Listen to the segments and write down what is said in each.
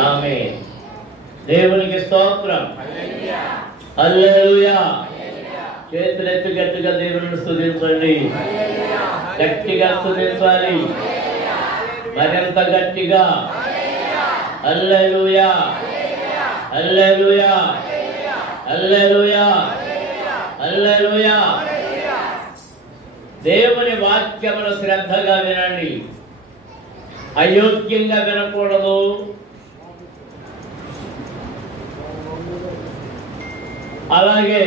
ఆమేన్. దేవునికి స్తోత్రం. హల్లెలూయా. చేతులెత్తి గట్టిగా దేవుని స్తుతించండి. గట్టిగా స్తుతించాలి, మరింత గట్టిగా. హల్లెలూయా, హల్లెలూయా, హల్లెలూయా, హల్లెలూయా. దేవుని వాక్యమును శ్రద్ధగా వినండి. అయోగ్యంగా వినకూడదు. అలాగే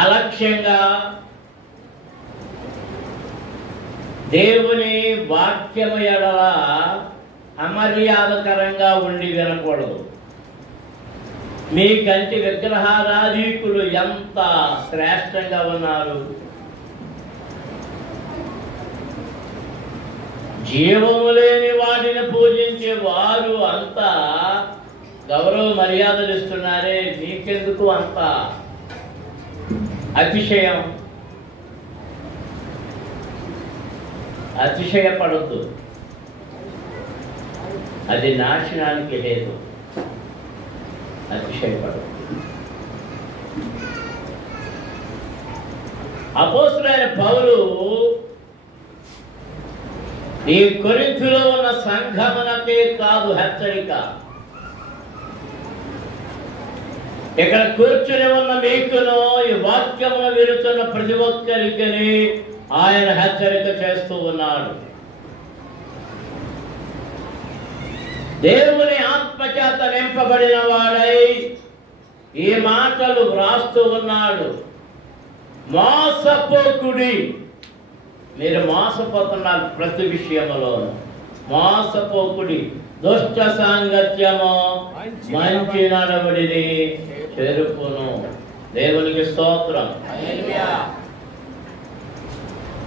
అలక్ష్యంగా దేవుని వాక్యము ఎడల అమర్యాదకరంగా ఉండి వినకూడదు. మీ కంటి విగ్రహారాధీకులు ఎంత శ్రేష్టంగా ఉన్నారు. జీవము లేని వాటిని పూజించే వారు అంత గౌరవ మర్యాదలు ఇస్తున్నారే, నీకెందుకు అంత అతిశయం? అతిశయపడద్దు, అది నాశనానికి లేదు. అతిశయపడద్దు. అపోస్తలుడైన పౌలు ఈ కొరింథులో ఉన్న సంఘమునకే కాదు హెచ్చరిక, ఇక్కడ కూర్చుని ఉన్న మీకును ఈ వాక్యమును విరుతున్న ప్రతి ఒక్కరికి ఆయన హెచ్చరిక చేస్తూ ఉన్నాడు. దేవుని ఆత్మచేత నింపబడిన వాడై ఈ మాటలు వ్రాస్తూ ఉన్నాడు. మోసపోకుడి. మీరు మోసపోతున్నారు ప్రతి విషయంలో. మోసపోకుడి. దుష్ట సాంగత్యము మంచి నడవడిని చెరుపును. దేవునికి స్తోత్రం.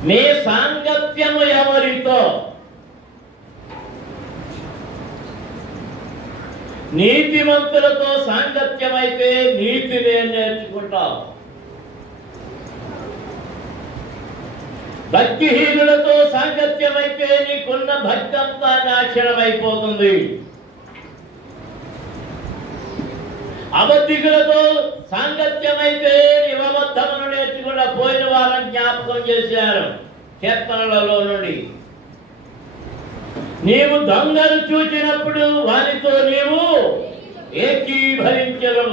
మీ సాంగత్యము ఎవరితో? నీతిమంతులతో సాంగత్యం అయితే నీతిని నేర్చుకుంటావు. భక్తిహీనులతో సాంగత్యం అయితే నీకున్న భక్తి అంతా నాశనం అయిపోతుంది. అబద్ధికులతో సాంగత్యం అయితే నీవు అబద్ధమును నేర్చుకున్న పోయిన వారిని జ్ఞాపకం చేశారు కీర్తనలలో నుండి. నీవు దొంగలు చూచినప్పుడు వారితో నీవు ఏకీభవించరు.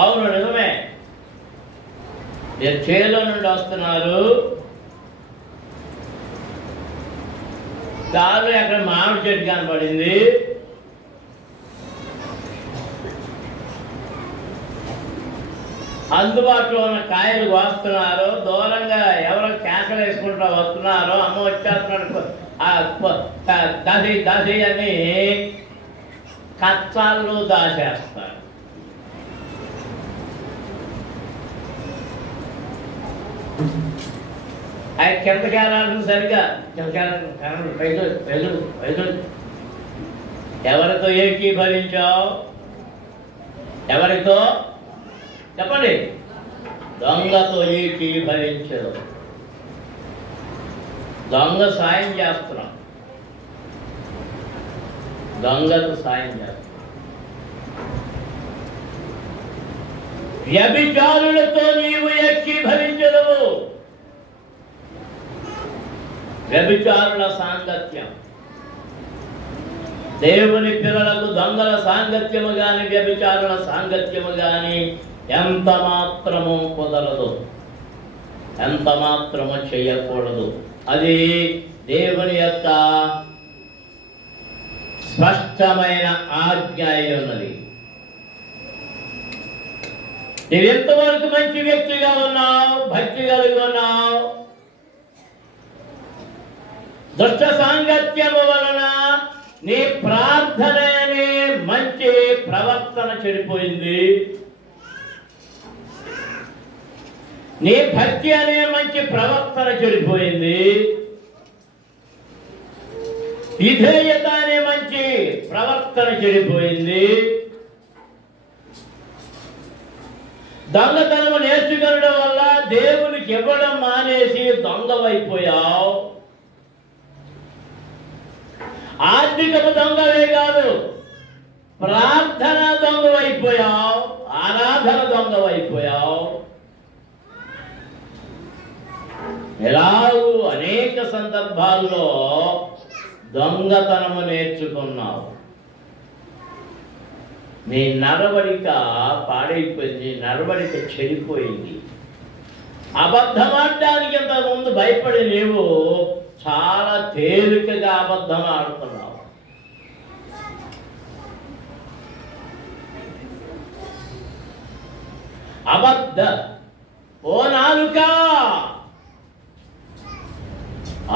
అవును, నిజమే. మీరు చేలో నుండి వస్తున్నారు, కారు అక్కడ మామిడి చెట్టు కనపడింది, అందుబాటులో ఉన్న కాయలు కోస్తున్నారు. దూరంగా ఎవరో కేకలు వేసుకుంటూ వస్తున్నారు, అమ్మ వచ్చేస్తున్నాడు దశ దశ అని కచ్చాలు దాచేస్తారు. ఆయన కిందకి వెళ్ళాల్సిన సరిగా ఎవరితో ఏకీభవించావు? ఎవరితో చెప్పండి? దొంగతో ఏకీభవించదు. దొంగ సాయం చేస్తున్నాం, దొంగకు సాయం చేస్తున్నాం. వ్యభిచారులతో నీవు ఏకీభవించదు. వ్యభిచారుల సాంగత్యం దేవుని పిల్లలకు దొంగల సాంగత్యము గాని వ్యభిచారుల సాంగత్యము గాని ఎంత మాత్రము కుదరదు, ఎంత మాత్రము చేయకూడదు. అది దేవుని యొక్క స్పష్టమైన ఆజ్ఞ అయి ఉన్నది. నువ్వు ఎంతవరకు మంచి వ్యక్తిగా ఉన్నావు, భక్తి కలిగి ఉన్నావు, దుష్ట సాంగత్యము వలన నీ ప్రార్థన అనే మంచి ప్రవర్తన చెడిపోయింది. నీ భక్తి అనే మంచి ప్రవర్తన చెడిపోయింది. విధేయత అనే మంచి ప్రవర్తన చెడిపోయింది. దొంగతనము నేర్చుకోవడం వల్ల దేవునికి ఇవ్వడం మానేసి దొంగవైపోయావు. ఆర్థికపు దొంగవే కాదు, ప్రార్థన దొంగవైపోయావు, ఆరాధన దొంగవైపోయావు. ఎలాగూ అనేక సందర్భాల్లో దొంగతనము నేర్చుకున్నావు. నీ నడవడిక పాడైపోయింది, నడవడిక చెడిపోయింది. అబద్ధమాడడానికి ఇంతకుముందు భయపడి నీవు చాలా తేలికగా అబద్ధం ఆడుతున్నావు. అబద్ధ ఓ నాలుక,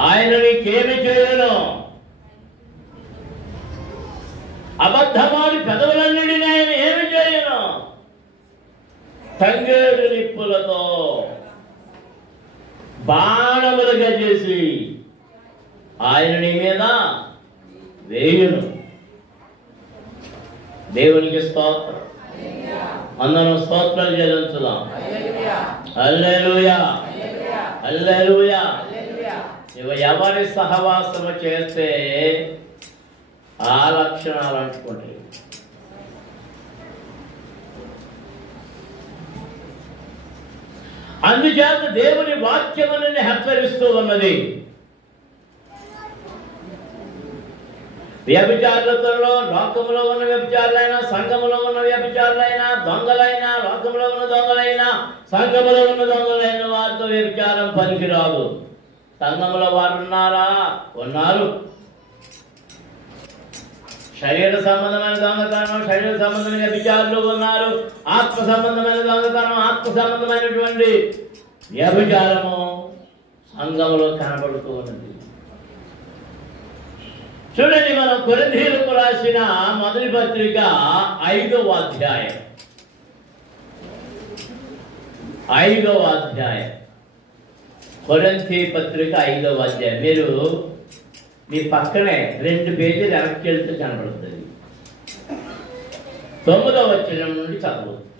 ఆయన నీకేమి చేయను? అబద్ధమాడి పెదవులన్నిటిని ఆయన ఏమి చేయను? తంగేడు నిప్పులతో బాణములుగా చేసి ఆయన నీ మీద వేయును. దేవునికి స్తోత్రం. అందరం స్తోత్రాలు చెల్లించుదాం. హల్లెలూయా, హల్లెలూయా. నువ్వు ఎవరి సహవాసము చేస్తే ఆ లక్షణాలు అంటుకుంటాయి. అందుచేత దేవుని వాక్యములని హెచ్చరిస్తూ ఉన్నది. వ్యభిచారులతో, లోకములో ఉన్న వ్యభిచారులైనా, సంఘములో ఉన్న వ్యభిచారులైనా, దొంగలైనా, లోకములో ఉన్న దొంగలైనా, సంఘములో ఉన్న దొంగలైన వారితో వ్యభిచారం పనికిరాదు. సంఘములో వారు ఉన్నారా? ఉన్నారు. శరీర సంబంధమైన దొంగతనం, శరీర సంబంధమైన వ్యభిచారులు ఉన్నారు. ఆత్మ సంబంధమైన దొంగతనం, ఆత్మ సంబంధమైనటువంటి వ్యభిచారము సంఘములో కనబడుతూ ఉన్నది. చూడండి, మనం కొరింథీయులకు రాసిన మొదటి పత్రిక 5వ అధ్యాయం. 5వ అధ్యాయం, కొరింథీ పత్రిక 5వ అధ్యాయం. మీరు మీ పక్కనే 2 పేజీలు వెనక్కి వెళ్తే కనబడుతుంది. 9వ వచనం నుండి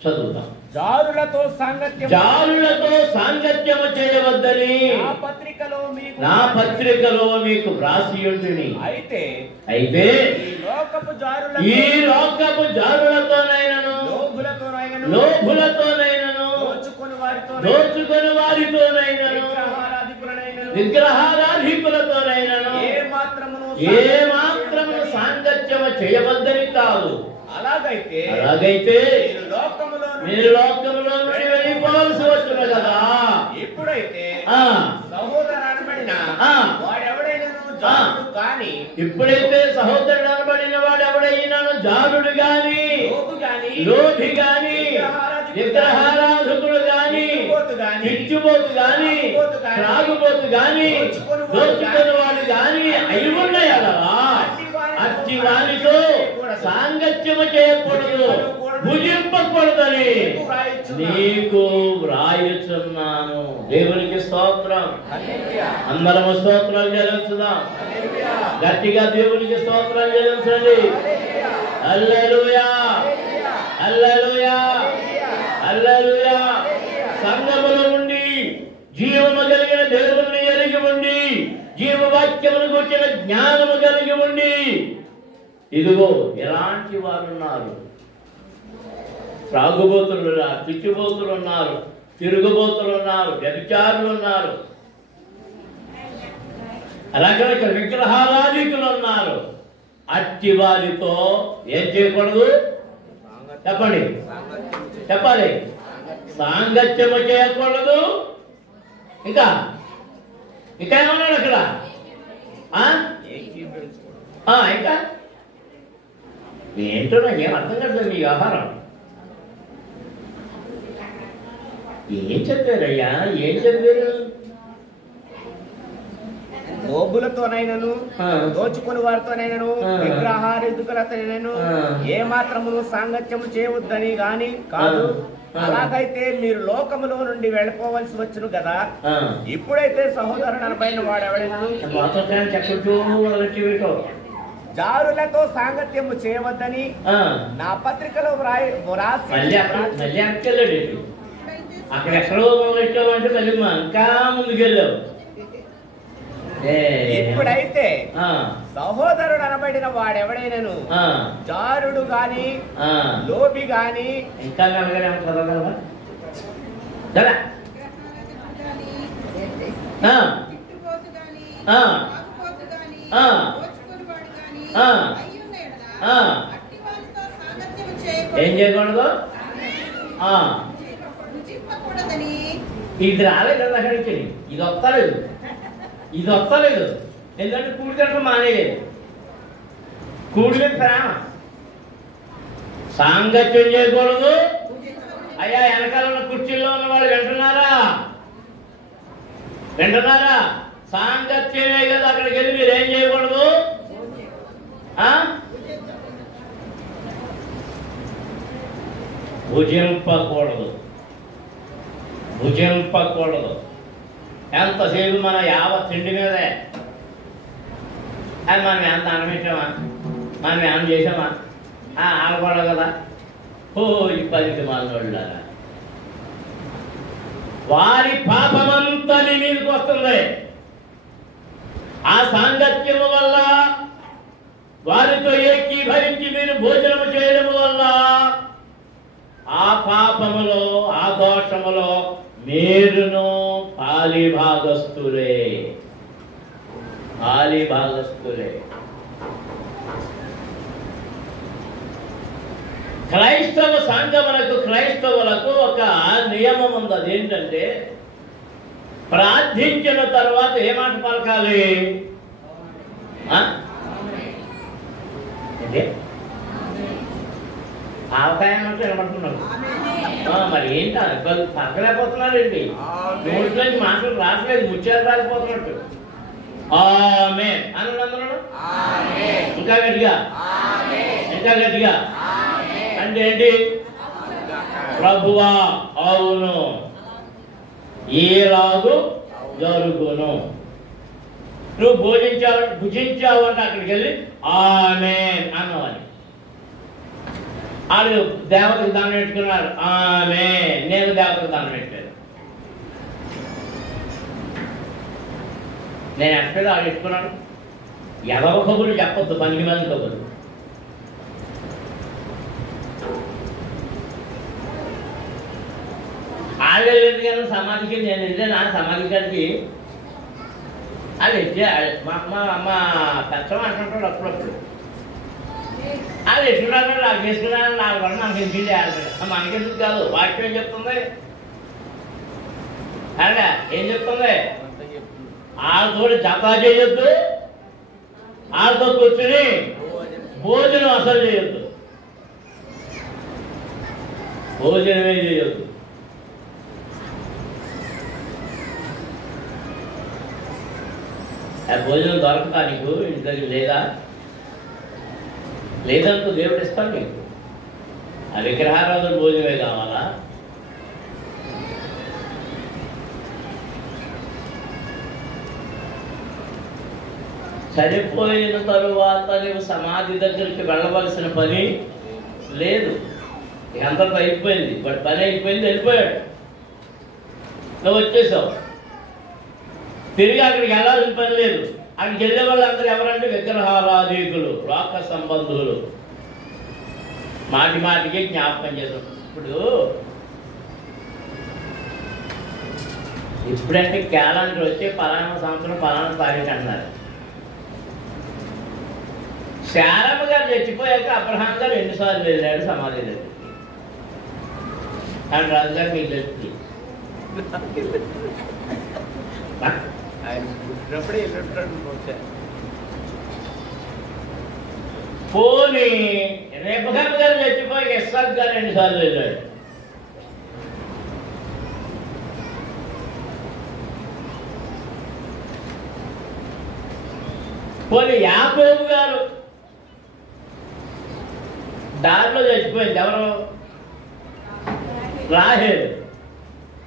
చదువుతాం. జారులతో సాంగత్యము చేయవద్దని నా పత్రికలో మీకు వ్రాసి ఉంటిని. అయితే ఈ లోకపు జారులతోనైనను, లోభులతోనైనను, దోచుకొని వారితోనైనను, విగ్రహారాధికులతోనైనను ఏ మాత్రమును సాంగత్యము చేయవద్దని కాదు. అలాగైతే మీరు లోకములో నుండి వెళ్ళిపోవలసి వచ్చును కదా. ఇప్పుడైతే సహోదరుడు అనబడిన వాడు ఎవడైనాను జారుడు గాని, లోభి గాని, విగ్రహారాధకుడు గాని, ఇచ్చుబోతు గాని, త్రాగుబోతు గాని, దోచుకుని వాడు గాని అయి ఉన్నాయి అలవా. అట్టి వారితో సాంగత్యము చేయకూడదు, భుజింపకూడదని నీకు వ్రాయుచున్నాను. దేవునికి స్తోత్రం. అందరము స్తోత్రాలు చెల్లించుదాం. గట్టిగా దేవునికి స్తోత్రాలు చెల్లించండి. హల్లెలూయా, హల్లెలూయా, హల్లెలూయా. సంఘములో ఉండి జీవము కలిగిన దేవుని ఎరిగి ఉండి, జీవవాక్యమును గురించిన జ్ఞానము కలిగి ఉండి, ఇదిగో ఎలాంటి వారు ఉన్నారు. త్రాగుబోతులు ఉన్నారు, తిట్టుబోతులు ఉన్నారు, తిరుగుబోతులు ఉన్నారు, వ్యభిచారులు ఉన్నారు, రకరకాల విగ్రహారాధికులు ఉన్నారు. అట్టి వారితో ఏం చేయకూడదు? చెప్పండి, చెప్పాలి. సాంగత్యము చేయకూడదు. ఇంకా ఇంకా ఏమన్నాడు అక్కడ? ఇంకా ఏంటో నాకేం అర్థం కాదు మీ వ్యవహారం. ఏం చెప్పారయ్యా? ఏం చెప్పారు? గోబులతోనైనను, దోచుకుని వారితోనైనను, విగ్రహారాధికులతోనైనను ఏ మాత్రమును సాంగత్యము చేయవద్దని గాని కాదు. అలాగైతే మీరు లోకములో నుండి వెళ్ళిపోవలసి వచ్చును కదా. ఇప్పుడైతే సహోదరుడు అనబడిన వాడు ఎవడైనా జారులతో సాంగత్యము చేయవద్దని నా పత్రికలో వ్రాసి. అక్కడ ఎక్కడో పెట్టావు అంటే మళ్ళీ ఇంకా ముందుకెళ్ళావు. ఇప్పుడైతే సహోదరుడు అనబడిన వాడెవడైనను జారుడు గాని లోబి గాని ఇంకా చదవగలవా ఏం చేయకూడదు? ఇది రాలేదు కదా అక్కడి నుంచి, ఇది వస్తలేదు, ఇది వస్తలేదు. ఎందుకంటే కూడి కట్టడం మానేయలేదు. కూడి ప్రేమ సాంగత్యం చేయకూడదు. అయ్యా వెనకాల ఉన్న కుర్చీల్లో ఉన్న వాళ్ళు వింటున్నారా? వింటున్నారా? సాంగత్యమే కదా. అక్కడికి వెళ్ళి మీరు ఏం చేయకూడదు? భుజింపకూడదు, భుజింపకూడదు. ఎంతసేపు మన యావత్ తిండి మీదే. అది మనం ఎంత అన్నమిచ్చామా, మనం ఏమన్నా చేసామా? ఆడకూడదు కదా. ఓ ఈ 10 మంది వారి పాపమంతా నీ మీదకి వస్తుంది. ఆ సాంగత్యము వల్ల, వారితో ఏకీభవించి మీరు భోజనము చేయడం వల్ల ఆ పాపములో, ఆ దోషములో మీరును పాలిభాగస్తులే, పాలిభాగస్తులే. క్రైస్తవ సంఘములకు, క్రైస్తవులకు ఒక నియమం ఉంది. అదేంటంటే ప్రార్థించిన తర్వాత ఏ మాట పలకాలి? ఆవకాయం అంటే వినబడుతున్నాడు. మరి ఏంటి పలకలేకపోతున్నాడు ఏంటి? నోట్లోంచి మాటలు రావట్లేదు, ముత్యాలు రాలిపోతున్నట్టు. ఆమేన్ అన్నాడు అందరూ. ఇంకా గట్టిగా, ఇంకా గట్టిగా అంటే ఏంటి? ప్రభువా అవును, ఏలాగు జరుగును. నువ్వు భుజించావు అంటే అక్కడికి వెళ్ళి ఆమేన్ అన్నవాని. వాళ్ళు దేవతకు దండం పెట్టుకున్నారు. ఆమేన్, నేను దేవతకు దండం పెట్టాను. నేను ఎక్కడ వాళ్ళు పెట్టుకున్నాను. ఎవరి కబుర్లు చెప్పొద్దు, 10 మంది కబుర్లు. వాళ్ళు వెళ్ళేది కానీ సమాధికి నేను వెళ్ళాను. ఆ సమాధి గారికి అది మా అమ్మ పెద్దం అంటుంటాడు అప్పుడప్పుడు. అది ఎట్టున్నాడు, నాకు చేసుకున్నాను, నాకు కూడా మనకి ఎందుకు చేయాలి? మనకెందుకు కాదు, వాక్యం ఏం చెప్తుంది? అంటే ఏం చెప్తుంది? వాళ్ళతో జపా చేయొద్దు, వాళ్ళతో కూర్చుని భోజనం అసలు చేయొద్దు, భోజనమే చేయొద్దు. ఆ భోజనం దొరకదా నీకు ఇంటి దగ్గర? లేదా? లేదంటూ దేవుడు ఇస్తాడు నీకు. ఆ విగ్రహారాధన భోజనమే కావాలా? చనిపోయిన తరువాత నువ్వు సమాధి దగ్గరికి వెళ్ళవలసిన పని లేదు. అంతటా అయిపోయింది, వాడి పని అయిపోయింది, వెళ్ళిపోయాడు. నువ్వు వచ్చేసావు, తిరిగి అక్కడికి వెళ్ళాల్సిన పని లేదు. అక్కడికి వెళ్ళే వాళ్ళందరూ ఎవరంటే విగ్రహారాధికులు, లోక సంబంధులు. మాటి మాటికి జ్ఞాపకం చేస్తాం. ఇప్పుడంటే క్యాలెండర్ వచ్చి పలానా సంవత్సరం పలానా తారీఖు అన్నారు. శారమ్మ గారు చచ్చిపోయాక అబ్రహాం గారు 2 సార్లు వెళ్ళాడు సమాధి దగ్గరికి. అండ్ రాజుగారు మీకు తెలుస్తుంది. పోనీ రేపగారు గారు చచ్చిపోయి ఇస్సాక్ గారు 2 సార్లు వెళ్ళాడు. పోనీ యాకోబు గారు దారిలో చచ్చిపోయింది. ఎవరు? రాహేలు.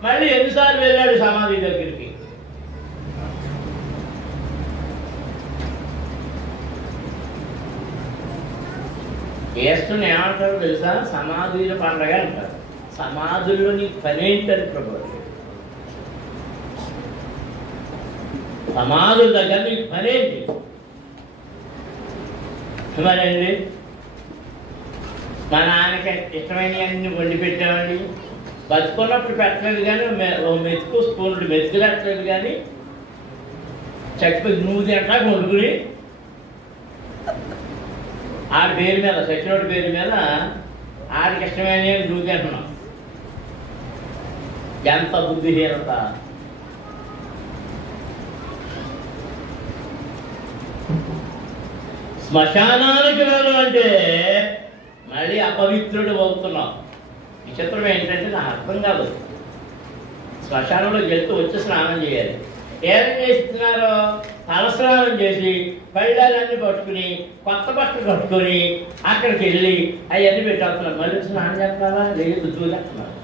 మళ్ళీ ఎన్నిసార్లు వెళ్ళాడు సమాధి దగ్గరికి? ఏస్తుని ఏమంటారు తెలుసా? సమాధుల పండగ అంటారు. సమాధుల్లో నీ పని ఏంటని ప్రభు. సమాధుల దగ్గర నీకు పనేంటి మరండి? మా నాన్నకి ఇష్టమైనవన్నీ వండి పెట్టామండి. బతుకున్నప్పుడు పెట్టలేదు కానీ మెతుకు స్పూన్లు మెతుకు పెట్టలేదు కానీ చచ్చిపోయి నువ్వు తింటా వండుకుని ఆడి పేరు మీద సచినోడి పేరు మీద ఆడికి ఇష్టమైన నువ్వు తింటున్నావు. ఎంత బుద్ధిహీనత! శ్మశానానికి వెళ్ళాలంటే మళ్ళీ అపవిత్రుడు అవుతున్నావు. విచిత్రం ఏంటంటే నాకు అర్థం కాదు. శ్మశానంలో వెళ్తూ వచ్చి స్నానం చేయాలి. ఏం చేస్తున్నారు? తలస్నానం చేసి పళ్ళాలన్నీ పట్టుకుని కొత్త బట్టలు కట్టుకొని అక్కడికి వెళ్ళి అవన్నీ పెట్టేస్తున్నారు. మళ్ళీ స్నానం చేస్తున్నారా? లేదు, చూసేస్తున్నారు.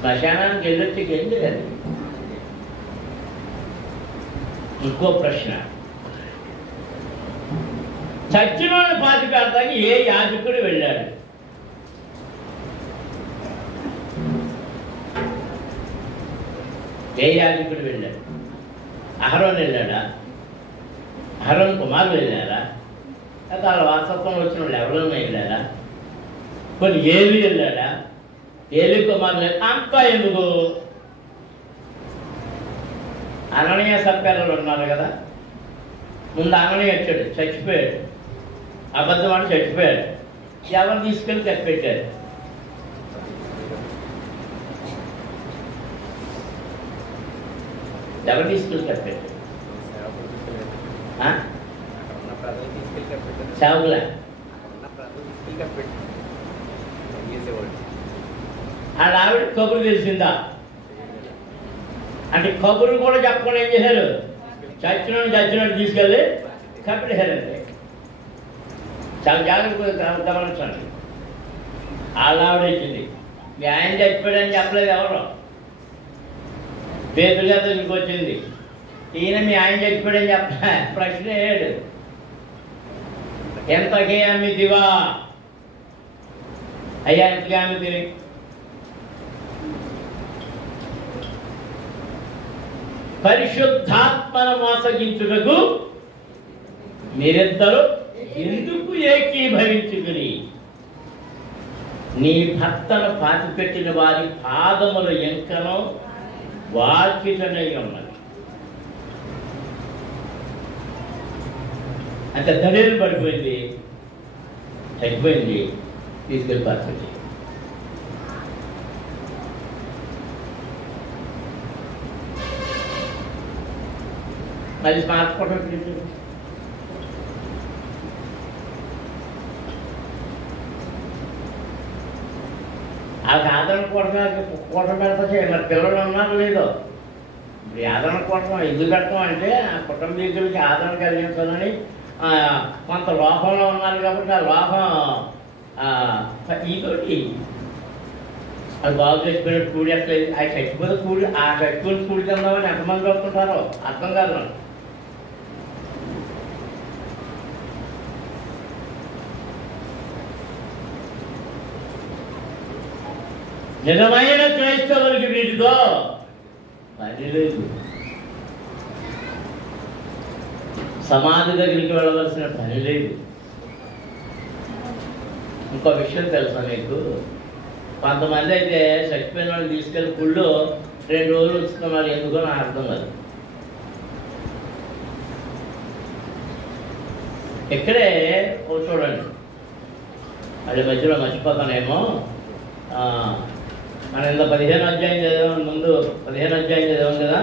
శ్మశానానికి వెళ్ళొచ్చి ఏం చేయాలి? ఇంకో ప్రశ్న, చచ్చిన వాళ్ళని పాతి పెడతాకి ఏ యాజకుడు వెళ్ళాడు? ఏ యాజకుడు వెళ్ళాడు? అహరోన్ వెళ్ళాడా? అహరోన్ కుమారులు వెళ్ళారా? లేకపోతే వాళ్ళ వారసత్వంలో వచ్చిన వాళ్ళు ఎవరైనా వెళ్ళారా? కొన్ని ఏలి వెళ్ళాడా? ఏలి కుమారులు అంతా ఎందుకు? అననీయ సప్పారాలు ఉన్నారు కదా. ముందు అననీయ వచ్చాడు, చచ్చిపోయాడు. అబద్ధం అని చచ్చిపోయాడు. ఎవరు తీసుకెళ్ళి కప్పెట్టారు? ఎవరు తీసుకెళ్ళి కప్పెట్టారు? సేవకులా? వాళ్ళ ఆవిడ కబురు తెలిసిందా? అంటే కబురు కూడా చెప్పకుండా ఏం చేశారు? చచ్చినట్టు తీసుకెళ్ళి కప్పెట్టేశారండి. చాలా జాగ్రత్తగా గమనించండి. వాళ్ళ ఆవిడ ఇచ్చింది. మీ ఆయన చచ్చిపోయాడని చెప్పలేదు ఎవరు. పేదలు గారి దగ్గరికి వచ్చింది. ఈయన మీ ఆయన చచ్చిపోయాడని చెప్ప ప్రశ్న ఏడు. ఎంతకే అమ్మిదివా? అయ్యా ఎంతకే అమ్మిది? పరిశుద్ధాత్మను మోసగించుటకు మీరిద్దరు ఎందుకు ఏకీభవించుకుని నీ భర్తను పాతిపెట్టిన వారి పాదములు ఎంకనో వాకిటనే ఉన్నది. అంత దడేలు పడిపోయింది, చచ్చిపోయింది, తీసుకెళ్ళి పాతిపెట్టి. అది స్మార్ట్ ఫోటో అది ఆదరణ కూటం పెడతా. మరి పిల్లలు ఉన్నారు లేదో? ఇప్పుడు ఆదరణ కూటం ఎందుకు పెడతాం అంటే ఆ కుటుంబీకులకి ఆదరణ కలిగించాలని కొంత లోపంలో ఉన్నారు కాబట్టి ఆ లోపం ఈతోటి అది బాగు చచ్చిపోయినట్టు కూడి ఎట్లేదు. ఆ చచ్చిపోతే కూడి ఆ చచ్చిపోయిన కూడి తిందామని ఎంతమంది వస్తుంటారో అర్థం కాదు. నిజమైన క్రైస్తవులకి వీటితో పని లేదు. సమాధి దగ్గరికి వెళ్ళవలసిన పని లేదు. ఇంకో విషయం తెలుసా మీకు? కొంతమంది అయితే చచ్చిపోయిన వాళ్ళు తీసుకెళ్ళి గుళ్ళో 2 రోజులు ఉంచుతున్నారు. ఎందుకో నాకు అర్థం కాదు. ఇక్కడే చూడండి, అది మధ్యలో మర్చిపోతానేమో. మనం ఇంత 15 అధ్యాయం చదివాం, ముందు 15 అధ్యాయం చదివాం కదా.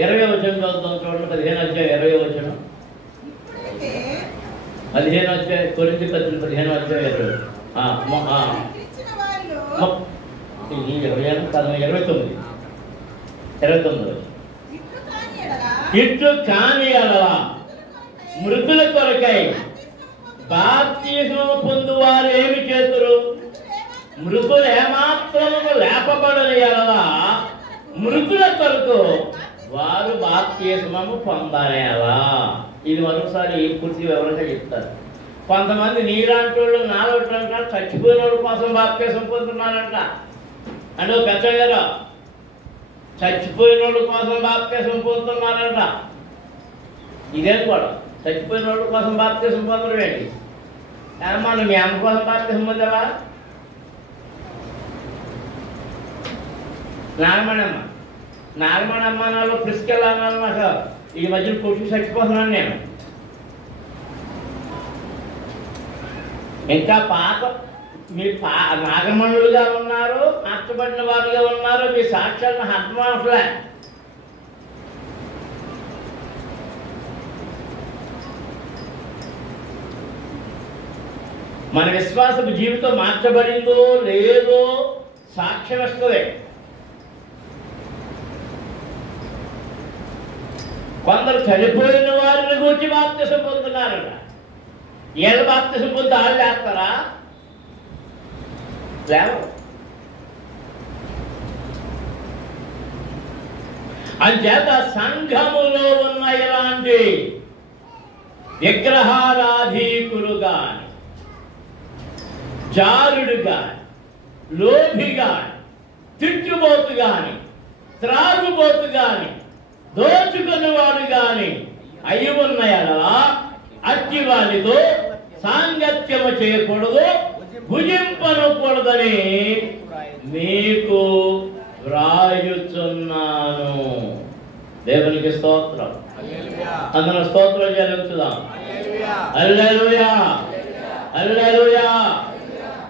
20వ వచనం చదువుతాం చూడండి. 15 అధ్యాయం 20వ వచనం. 15 అధ్యాయం కొరింథీ పత్రిక 15వ అధ్యాయం 20. 29. ఇట్లు కాని అలా మృతుల కొరకై బాప్తిస్మము పొందువారు ఏమి చేతురు? మృతులు ఏమాత్రము లేపబడని అలా మృతుల కొరకు వారు బాప్తిస్మము పొందారేలా. ఇది మరొకసారి పూర్తి వివరంగా చెప్తారు. కొంతమంది నీలాంటి వాళ్ళు నాలుగు చచ్చిపోయిన వాళ్ళ కోసం బాప్తిస్మం పొందుతున్నారంట. అంటే ఒక పెద్ద గారు చచ్చిపోయిన వాళ్ళ కోసం బాప్తిసం పొందుతున్నారట. ఇదే కూడా చచ్చిపోయిన వాళ్ళ కోసం బాప్తిసం పొందడం ఏంటి? మనం మీ అమ్మ కోసం బాప్తిసం పొందావా? నాగమణమ్మ నాలో ప్రిస్కెళ్ళాను. నాకు ఈ మధ్యన పుట్టి చచ్చిపోతున్నాను నేను. ఇంకా పాత మీ నాగమణులుగా ఉన్నారు, మార్చబడిన వారుగా ఉన్నారు. మీ సాక్ష్యాలను అర్థమవట్లే. మన విశ్వాసపు జీవితం మార్చబడిందో లేదో సాక్ష్యం వస్తుంది. కొందరు చనిపోయిన వారిని గురించి బాప్తిసం పొందుతున్నారట. ఏళ్ళ బాప్తిసం పొంది వాళ్ళు చేస్తారా? లేవు. అంచేత సంఘములో ఉన్న ఇలాంటి విగ్రహారాధీకులు గాని, జారుడు గాని, లోభి గాని, తిట్టుబోతు గాని, త్రాగుబోతు గాని, దోచుకున్నవాడు గాని అయి ఉన్న ఎడలా అట్టి వానితో సాంగత్యము చేయకూడదు, భుజింపనకూడదని మీకు వ్రాయుచున్నాను. దేవునికి స్తోత్రం. అందరూ స్తోత్రం చెల్లించుదాం. హల్లెలూయా, హల్లెలూయా,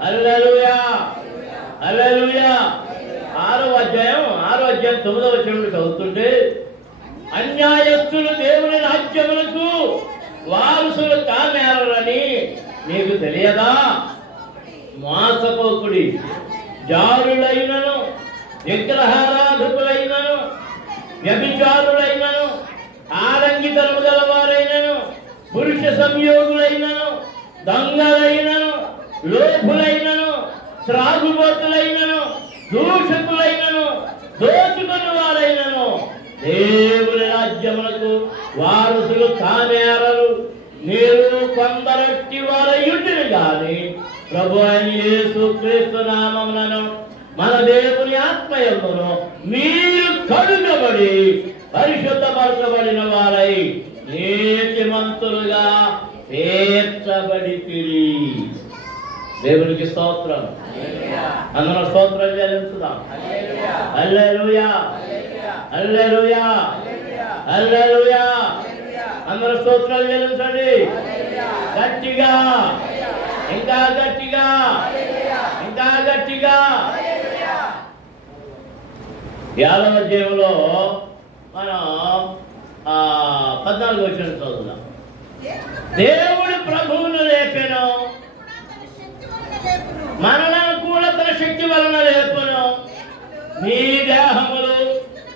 హల్లెలూయా, హల్లెలూయా. 6వ అధ్యాయం 9వ వచనం చదువుతుంటే, అన్యాయస్తులు దేవుని రాజ్యములకు వారసులు కానేరని మీకు తెలియదా? మోసపోకుడి, జారులైనను, విగ్రహారాధకులైనను, వ్యభిచారులైనను, ఆడంగితనము గలవారైనను, పురుష సంయోగులైనను, దొంగలైనను, లోభులైనను, త్రాగుబోతులైనను, దూషకులైనను, దోచుకున్న వారైనను దేవుని రాజ్యములకు వారసులు కానేరరు. మీరు కొందరట్టి వారయుడిని గాని ప్రభు అయిన యేసుక్రీస్తు నామములను మన దేవుని ఆత్మయందును మీరు కడుగబడి పరిశుద్ధపరచబడిన వారై నీతిమంతులుగా తీర్చబడితిరి. దేవునికి స్తోత్రం. అందరూ స్తోత్రం చెల్లించుదాం. హల్లెలూయా, హల్లెలూయా, హల్లెలూయా. అందరూ స్తోత్రాలు చెల్లించండి. గట్టిగా, ఇంకా గట్టిగా, ఇంకా గట్టిగా. 5వ అధ్యాయంలో మనం 14వ వచనం చదువుదాం. దేవుడు ప్రభువును లేపెను, మనలను కూడా తన శక్తి వలన లేపును. మీ దేహములు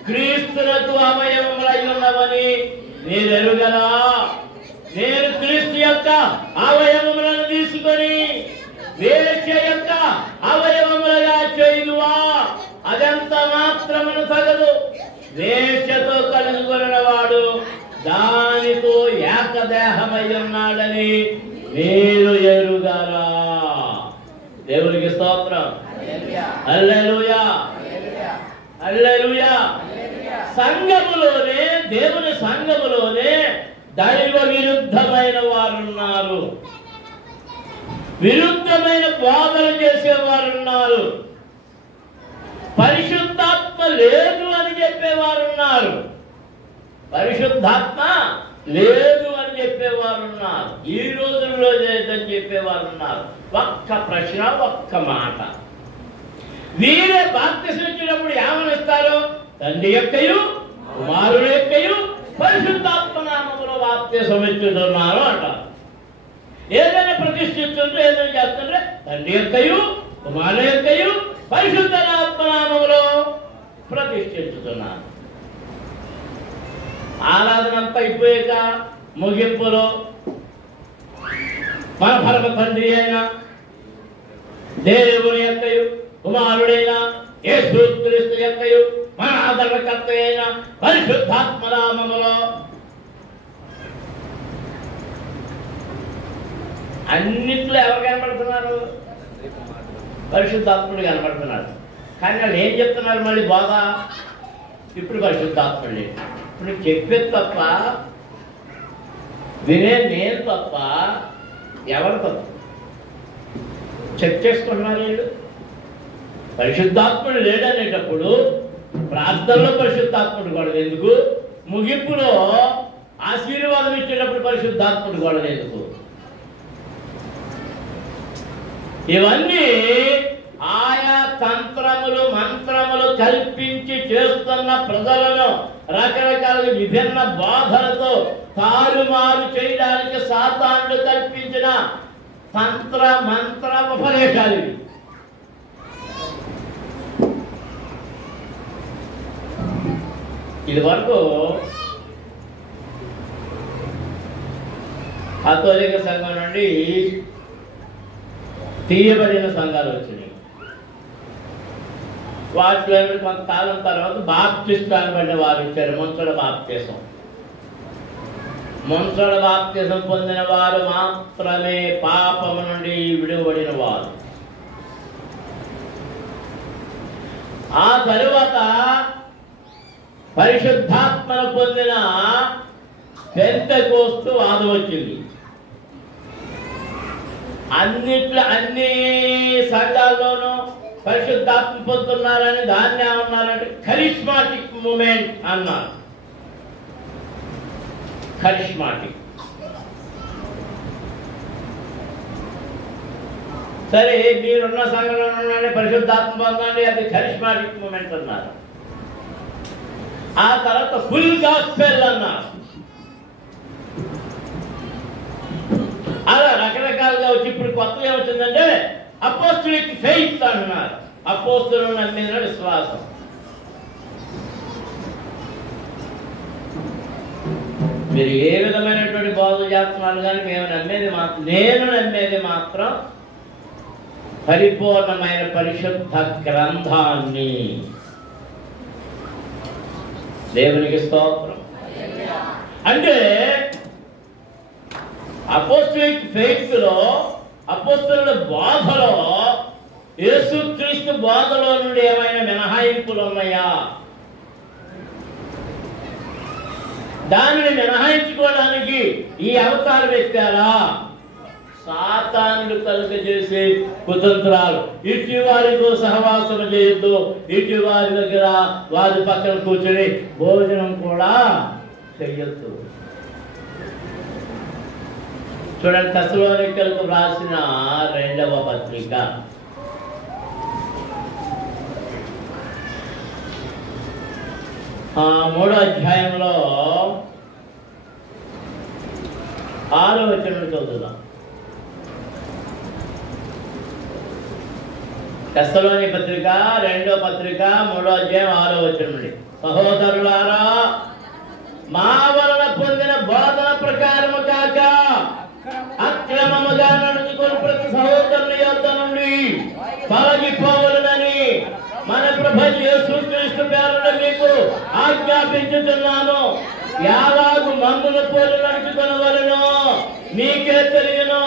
క్రీస్తునకు అవయవములై ఉన్నవని మీరు ఎరుగరా? నేను క్రీస్తు యొక్క అవయవములను తీసుకొని వేశ్య యొక్క అవయవములుగా చేయుదువా? అదంత మాత్రమును తగదు. వేశ్యతో కలుసుకున్న వాడు దానితో ఏకదేహమై ఉన్నాడని మీరు ఎరుగరా? దేవునికి స్తోత్రం. హల్లెలూయా, హల్లెలూయా. సంఘములోనే, దేవుని సంఘములోనే దైవ విరుద్ధమైన వారున్నారు, విరుద్ధమైన బోధన చేసేవారున్నారు, పరిశుద్ధాత్మ లేదు అని చెప్పేవారున్నారు, పరిశుద్ధాత్మ లేదు అని చెప్పేవారున్నారు, ఈ రోజుల్లో లేదని చెప్పేవారున్నారు. ఒక్క ప్రశ్న, ఒక్క మాట. వీరే బాప్తిసం ఇచ్చినప్పుడు ఏమనిస్తారు? తండ్రి యొక్కయు కుమారుడు యొక్కయు పరిశుద్ధాత్మ నామములో బాప్తిసం ఇచ్చుతున్నారు అంటారు. ఏదైనా ప్రతిష్ఠిస్తుంటే, ఏదైనా చేస్తుంటే తండ్రి యొక్కయు కుమారుడు యొక్కయు పరిశుద్ధాత్మ నామములో ప్రతిష్ఠించుతున్నారు. ఆరాధన అంతా అయిపోయాక ముగింపులో మన పరమ తండ్రి అయిన దేవుని యొక్కయు కుమారుడైన యేసుక్రీస్తు యొక్కయు మన ఆదరణకర్త అయిన పరిశుద్ధాత్మ నామములో అన్నిట్లో ఎవరు కనబడుతున్నారు? పరిశుద్ధాత్ముడు కనబడుతున్నాడు. కానీ వాళ్ళు ఏం చెప్తున్నారు మళ్ళీ బాగా? ఇప్పుడు పరిశుద్ధాత్మ లేదు. ఇప్పుడు చెప్పేది తప్ప, వినే నేను తప్ప ఎవరు తప్ప? చెక్ చేసుకుంటున్నారు వీళ్ళు. పరిశుద్ధాత్ముడు లేదనేటప్పుడు ప్రార్థనలో పరిశుద్ధాత్ముడు కూడా ఎందుకు? ముగింపులో ఆశీర్వాదం ఇచ్చేటప్పుడు పరిశుద్ధాత్ముడు కూడా ఎందుకు? ఇవన్నీ ఆయా తంత్రములు మంత్రములు కల్పించి చేస్తున్న ప్రజలను రకరకాల విభిన్న బాధలతో తారుమారు చేయడానికి సాతానుడు కల్పించిన తంత్ర మంత్ర ఉపదేశాలు ఇవి. ఇది వరకు కథోలిక సంఘం నుండి తీయబడిన సంఘాలు వచ్చినాయి. వాటిలో కొంతకాలం తర్వాత బాప్టిస్ట్ అనబడిన వారు ఇచ్చారు. ముంచడ బాప్తిసం. ముంచడ బాప్తిసం పొందిన వారు మాత్రమే పాపము నుండి విడువబడిన వారు. ఆ తరువాత పరిశుద్ధాత్మను పొందిన పెంతెకోస్తు వాదం వచ్చింది. అన్ని సంఘాల్లోనూ పరిశుద్ధాత్మ పొందుతున్నారని దాన్ని ఏమన్నారంటే కరిస్మాటిక్ మూమెంట్ అన్నారు. కరిస్మాటిక్. సరే, మీరున్న సంఘంలోనే పరిశుద్ధాత్మ పొందండి, అది కరిస్మాటిక్ మూమెంట్ అన్నారు. ఆ తర్వాత ఫుల్ గాస్పెల్ అన్నారు. అలా రకరకాలుగా వచ్చి ఇప్పుడు కొత్తగా ఏమవుతుందంటే అపోస్తలిక్ ఫెయిత్ అన్నారు. అపోస్తలులను నమ్మిన విశ్వాసం. మీరు ఏ విధమైనటువంటి బోధ చేస్తున్నారు కానీ నేను నమ్మేది మాత్రం పరిపూర్ణమైన పరిశుద్ధ గ్రంథాన్ని. దేవునికి స్తోత్రం. అంటే అపోస్తలిక్ ఫెయిత్ లో, అపోస్తలుల బోధలో, యేసుక్రీస్తు బోధలో నుండి ఏమైనా మినహాయింపులు ఉన్నాయా? దానిని మినహాయించుకోవడానికి ఈ అవతారం ఎత్తారా? సాతానుడు కలుగజేసే కుతంత్రాలు. ఇటు వారితో సహవాసం చేయొద్దు, ఇటు వారి దగ్గర వారి పక్కన కూర్చొని భోజనం కూడా చెయ్యొద్దు. చూడండి, తెస్సలోనికలకు రాసిన 2వ పత్రిక 3వ అధ్యాయంలో 6వ వచనం చదువుదాం. తెస్సలోని పత్రిక 2వ పత్రిక 3వ అధ్యాయం 6వ వచనం నుండి, సహోదరులారా, మా వలన పొందిన బోధన ప్రకారము కాక అక్రమముగా నడుచుకొని ప్రతి సహోదరుని యొద్ద నుండి తొలగిపోవలనని మన ప్రభువు యేసుక్రీస్తు పేరున మీకు ఆజ్ఞాపించుతున్నాను. యాలాగు మమ్మును పోలి నడుచుకొనవలెనో మీకే తెలియను.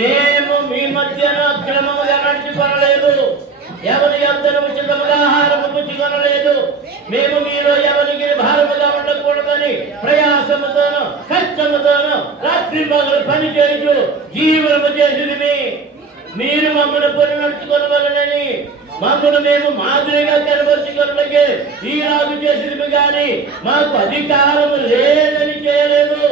మేము మీ మధ్యన అక్రమముగా నడుచుకొనలేదు, ఎవరి యొద్దను ఉచితముగా ఆహారము పుచ్చుకొనలేదు. మేము మీలో ఎవరికి భారముగా ఉండకూడదని ప్రయాసముతోనూ కష్టముతోనూ రాత్రి పగలు పని చేయుచు జీవనము చేసినవి. మీరు మమ్మల్ని పొలి నడుచుకొనవలెనని మమ్మల్ని మేము మాదిరిగా కనబరుచుకొనడానికి ఈలాగు చేసినవి గాని మాకు అధికారము లేదని చేయలేదు.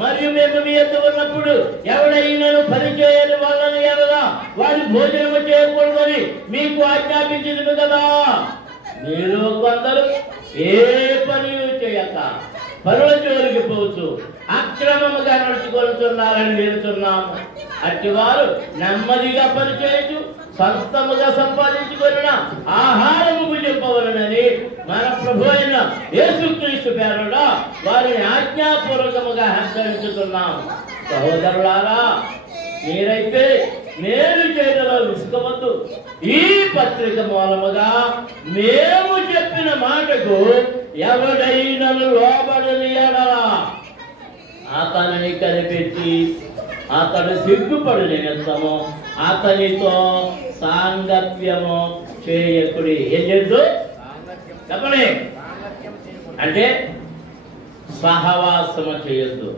మరియు మేము మీ యొద్ద ఉన్నప్పుడు ఎవడైనాను పని చేయని వాళ్ళని ఎనగా వాడి భోజనము చేయకూడదని మీకు ఆజ్ఞాపించింది కదా. మీరు కొందరు ఏ పని చేయక పరుల జోలికి పోవచ్చు అక్రమముగా నడుచుకొనుతున్నారని నేర్చున్నాము. అట్టివారు నెమ్మదిగా పనిచేయచ్చు, సొంతముగా సంపాదించుకొనిన ఆహారము భుజింపవలెనని మన ప్రభు అయిన యేసుక్రీస్తు పేరున వారిని ఆజ్ఞాపూర్వకముగా హెచ్చరించుతున్నాము. సహోదరులారా, మీరైతే నేను చేయడంలో విసుగవద్దు. ఈ పత్రిక మూలముగా మేము చెప్పిన మాటకు ఎవడైనా లోబడని ఎడల అతనిని కనిపెట్టి అతడు సిగ్గుపడు నిమిత్తము అతనితో సాంగత్యము చేయకుడి. ఏం చేయొద్దు? చెప్పండి. అంటే సహవాసము చేయొద్దు.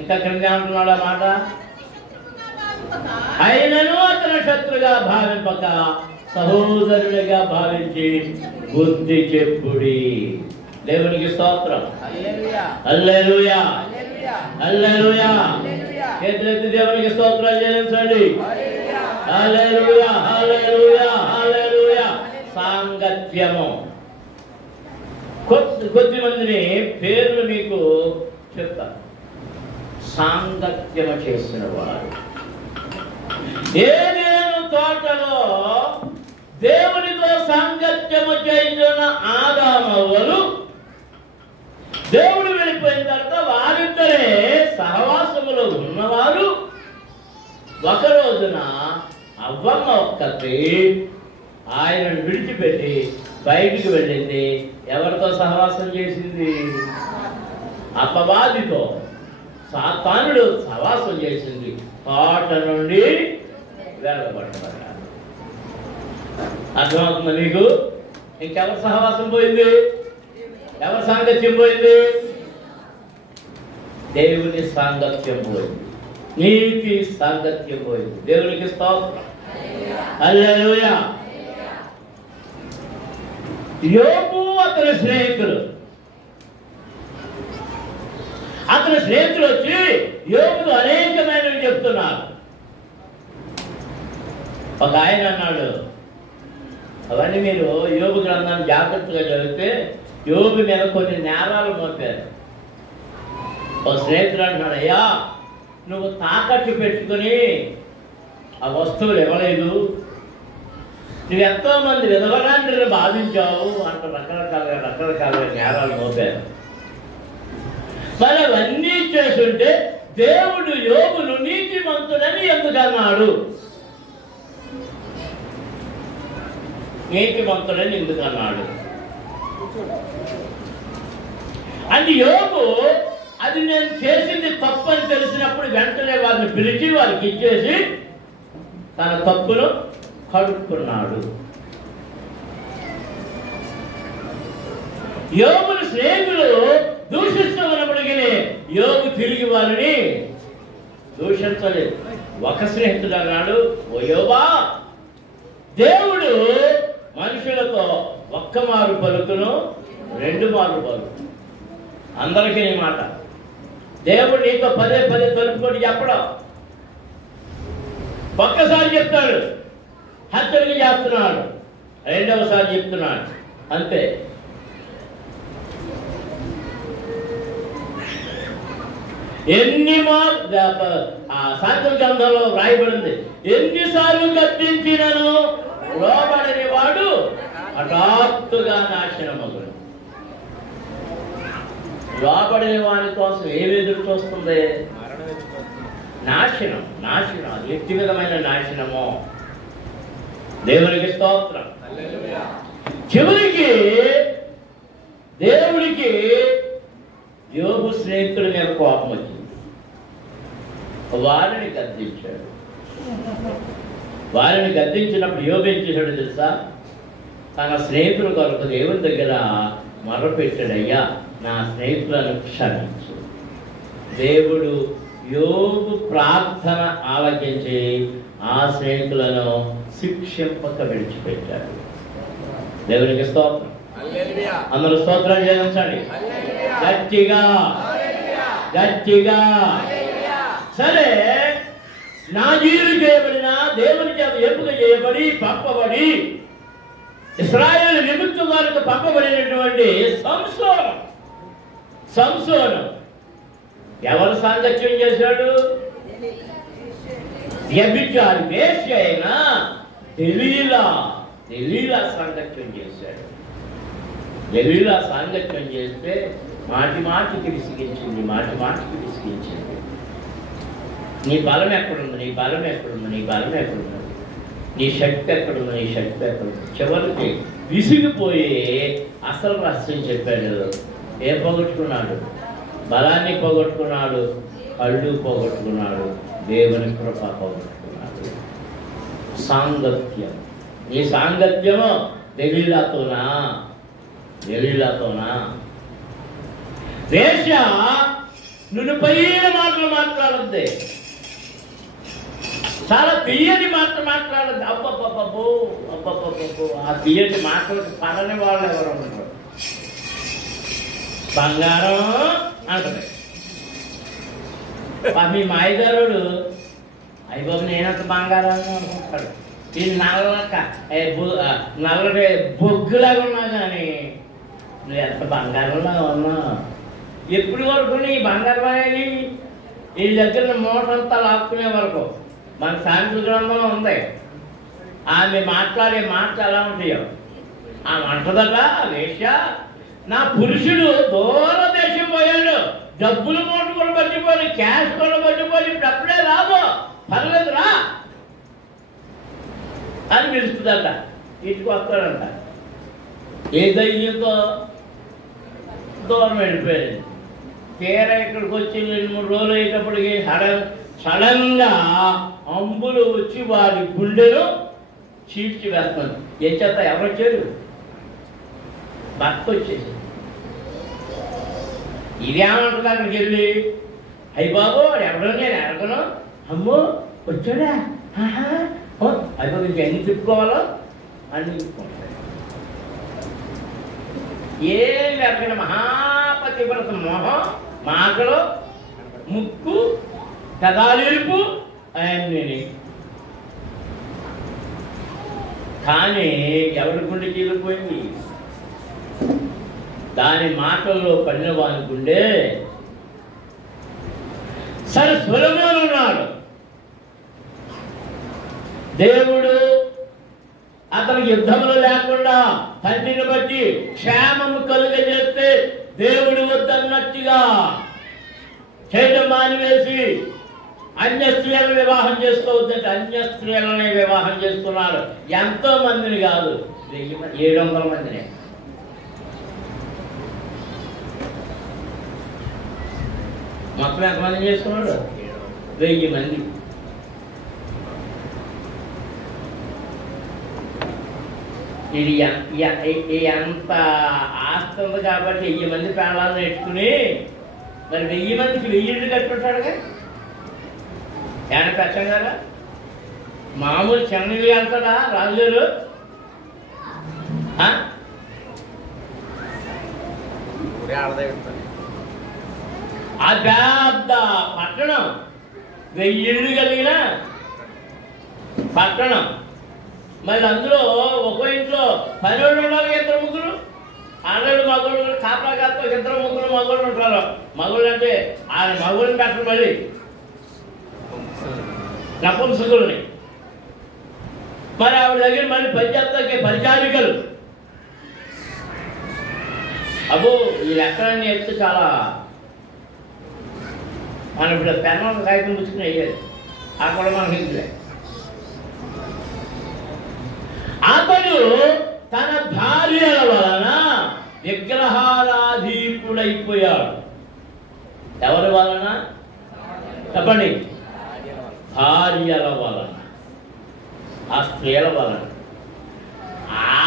ఇంకా క్రింద అంటున్నాడు ఆ మాట, అయినను అతను శత్రుగా భావింపక సహోదరుడిగా భావించి బుద్ధి చెప్పుడి. దేవునికి స్తోత్రం. హల్లెలూయా, హల్లెలూయా. చేతులెత్తి దేవునికి స్తోత్రం చెల్లించండి. హల్లెలూయా, హల్లెలూయా, హల్లెలూయా. సాంగత్యము. కొద్ది మందిని పేర్లు మీకు చెప్తాను. సాంగత్యము చేసిన వారు. ఏదేను తోటలో దేవునితో సాంగత్యము చేసిన ఆదామవ్వలు దేవుడు వెళ్ళిపోయిన తర్వాత వారిద్దరే సహవాసములో ఉన్నవారు. ఒక రోజున అవ్వమ్మ ఒక్కటి ఆయనను విడిచిపెట్టి బయటికి వెళ్ళింది. ఎవరితో సహవాసం చేసింది? అపవాదితో, సాతానుడు సహవాసం చేసింది. తోట నుండి వెళ్ళబడ్డారు. అర్థమవుతుందా మీకు? ఇంకెవరి సహవాసం పోయింది? ఎవరి సాంగత్యం పోయింది? దేవుని సాంగత్యం పోయింది. నీతి సాంగత్యం పోయింది. దేవునికి స్తోత్రం. హల్లెలూయా. యోబు అతని స్నేహితులు వచ్చి యోబుకు అనేకమైనవి చెప్తున్నారు. ఒక ఆయన అన్నాడు, అవన్నీ మీరు యోబు గ్రంథాన్ని జాగ్రత్తగా చదివితే యోబు మీద కొన్ని నేరాలు మోపారు. ఒక స్నేహితుడు అంటున్నాడు, అయ్యా నువ్వు తాకట్టు పెట్టుకుని ఆ వస్తువులు ఇవ్వలేదు, నువ్వు ఎంతో మంది విధవరాంటిని బాధించావు అంటూ రకరకాలుగా నేరాలు మోపారు. మరి అవన్నీ చేస్తుంటే దేవుడు యోబును నీతిమంతుడని ఎందుకన్నాడు? నీతిమంతుడని ఎందుకన్నాడు అంటే యోబు అది నేను చేసింది తప్పు అని తెలిసినప్పుడు వెంటనే వారిని పిలిచి వారికి ఇచ్చేసి తన తప్పును కడుక్కున్నాడు. యోబుని స్నేహితులు దూషిస్తూ ఉన్నప్పటికీ యోబు తిరిగి వారిని దూషించలేదు. ఒక స్నేహితుడు అన్నాడు, ఓ యోబా, దేవుడు మనుషులతో ఒక్క మారు పలుకును, 2 మార్లు పలుకు. అందరికీ ఈ మాట. దేవుడు నీతో పదే తలుపుకొని చెప్పడం. ఒక్కసారి చెప్తాడు, హత్యలు చేస్తున్నాడు, 2వసారి చెప్తున్నాడు, అంతే. ఎన్ని సాంఖ్య గ్రంథంలో రాయబడింది, ఎన్నిసార్లు గద్దించినను లోబడని వాడు హఠాత్తుగా నాశనమగును. లోబడని వాడి కోసం ఏమి ఎదురు చూస్తుంది? నాశనం. అది ఎట్టి విధమైన నాశనము. దేవునికి స్తోత్రం. చివరికి దేవుడికి యోబు స్నేహితుడి మీద కోపం వచ్చింది. వారిని గద్దించాడు. వారిని గద్దించినప్పుడు యోబు ఏం చేశాడు తెలుసా? తన స్నేహితుల కొరకు దేవుని దగ్గర మొర్రపెట్టాడు, అయ్యా నా స్నేహితులను క్షమించు. దేవుడు యోబు ప్రార్థన ఆలకించి ఆ స్నేహితులను శిక్షింపక విడిచిపెట్టాడు. దేవునికి స్తోత్రం. అందరూ స్తోత్రం చేయించండి గట్టిగా. సరే, నాజీరు చేయబడిన దేవుని చేత ఎంపిక చేయబడి పంపబడి ఇశ్రాయేలు నిమిత్తం వారికి పంపబడినటువంటి సంసోను ఎవరు సాంగత్యం చేశాడు? వ్యభిచారి వేశ్య అయిన దెలీలా సాంగత్యం చేశాడు. దెలీలా సాంగత్యం చేస్తే మాటికి విసిగించింది. నీ బలం ఎక్కడుంది? నీ శక్తి ఎక్కడుంది? చివరికి విసిగిపోయి అసలు రహస్యం చెప్పాడు. ఏం పోగొట్టుకున్నాడు? బలాన్ని పోగొట్టుకున్నాడు, కళ్ళు పోగొట్టుకున్నాడు, దేవుని కృప పోగొట్టుకున్నాడు. సాంగత్యం నీ సాంగత్యము దెలీలాతోనా? వేశ్య నునుపైన మాటలు మాట్లాడద్దే, చాలా తీయని మాటలు మాట్లాడద్దు. అబ్బబ్బబ్బో అబ్బబ్బబ్బో, ఆ తీయని మాటలు పడని వాళ్ళు ఎవరు ఉన్నారు? బంగారం అంటారు. మీ మాయగారుడు అయిపోయి నేనంత బంగారం అనుకుంటాడు. ఈ నల్లటి బొగ్గులాగా ఉన్నా కానీ నువ్వు ఎంత బంగారంలా ఉన్నావు. ఎప్పటి వరకు నీ బంగారం అనేది ఈ దగ్గర మూటంతా లాక్కునే వరకు మన శాంతి గ్రంథంలో ఉంది. ఆమె మాట్లాడే మాటలు ఎలా ఉంటాయో ఆమె అంటదట, వేశ్య నా పురుషుడు దూర దేశం పోయాడు, డబ్బులు మూట కూడా పట్టిపోయి, క్యాష్ కూడా పట్టిపోయి, ఇప్పుడు అప్పుడే రాదు, పర్లేదు రా అని పిలుస్తుందట. ఇంటికి వస్తాడంట. ఏ ధైర్యంతో దూరం వెళ్ళిపోయాడు. తీరా ఇక్కడికి వచ్చి 2-3 రోజులు అయ్యేటప్పటికి సడన్గా అంబులు వచ్చి వాడి గుండెను చీల్చి వేస్తున్నాడు. ఏం చేత ఎవరు వచ్చారు? భర్త వచ్చేసి ఇదేమంటుంది అక్కడికి వెళ్ళి, అయ్యి బాబు ఎవడో నేను అడగను, అమ్మో వచ్చాడా, అయిపో ఎన్ని తిప్పుకోవాలో అన్ని తిప్పుకుంటాడు. ఏం అక్కడ మహాపతివ్రత మొహం, మాటలు, ముక్కు, కదాలింపు అన్నీ. కానీ ఎవరి గుండె చీలిపోయింది? దాని మాటల్లో పడిన వాని గుండె. సరే సొలొమోను ఉన్నాడు. దేవుడు అతనికి యుద్ధములు లేకుండా తండ్రిని బట్టి క్షేమము కలుగజేస్తే దేవుడు వద్దన్నట్టుగా చేయడం మానివేసి అన్య స్త్రీలను వివాహం చేసుకోవద్దంటే అన్య స్త్రీలనే వివాహం చేస్తున్నారు. ఎంతో మందిని కాదు, 700 మందిని. మొత్తం ఎంతమంది చేసుకున్నాడు? 1000 మంది. ఇది ఎంత ఆస్తి ఉంది కాబట్టి 1000 మంది ప్రాణాలను నేర్చుకుని మరి 1000 మందికి 1000 ఇళ్ళు కట్టుకుంటాడుగా. ఏమైనా పెచ్చం కదా? మామూలు చెన్నైలు వెళ్తాడా రాజుగారు? ఆ పెద్ద పట్టణం, 1000 ఇళ్ళు కలిగిన పట్టణం. మళ్ళీ అందులో ఒక్కో ఇంట్లో 12 ఉండాలి, 2 ముగ్గురు ఆడవాళ్ళు మగవాళ్ళు కాపలా కాస్త 2 ముగ్గురు మగవాళ్ళు ఉంటారు. మగవాళ్ళు అంటే ఆయన మగవాళ్ళని పెట్టరు, మళ్ళీ నపుంసకుల్ని. మరి ఆవిడ దగ్గర మళ్ళీ పంచాయతీ పరిచారికలు. అబ్బో ఈ లెక్కలన్నీ చెప్తే చాలా మనం ఇప్పుడు పెన్ను కాగితం పుచ్చుకుని వేయాలి. అక్కడ మనకి ఇంట్లో అతడు తన భార్యల వలన విగ్రహారాధీకుడైపోయాడు. ఎవరి వలన చెప్పండి? భార్యల వలన, ఆ స్త్రీల వలన.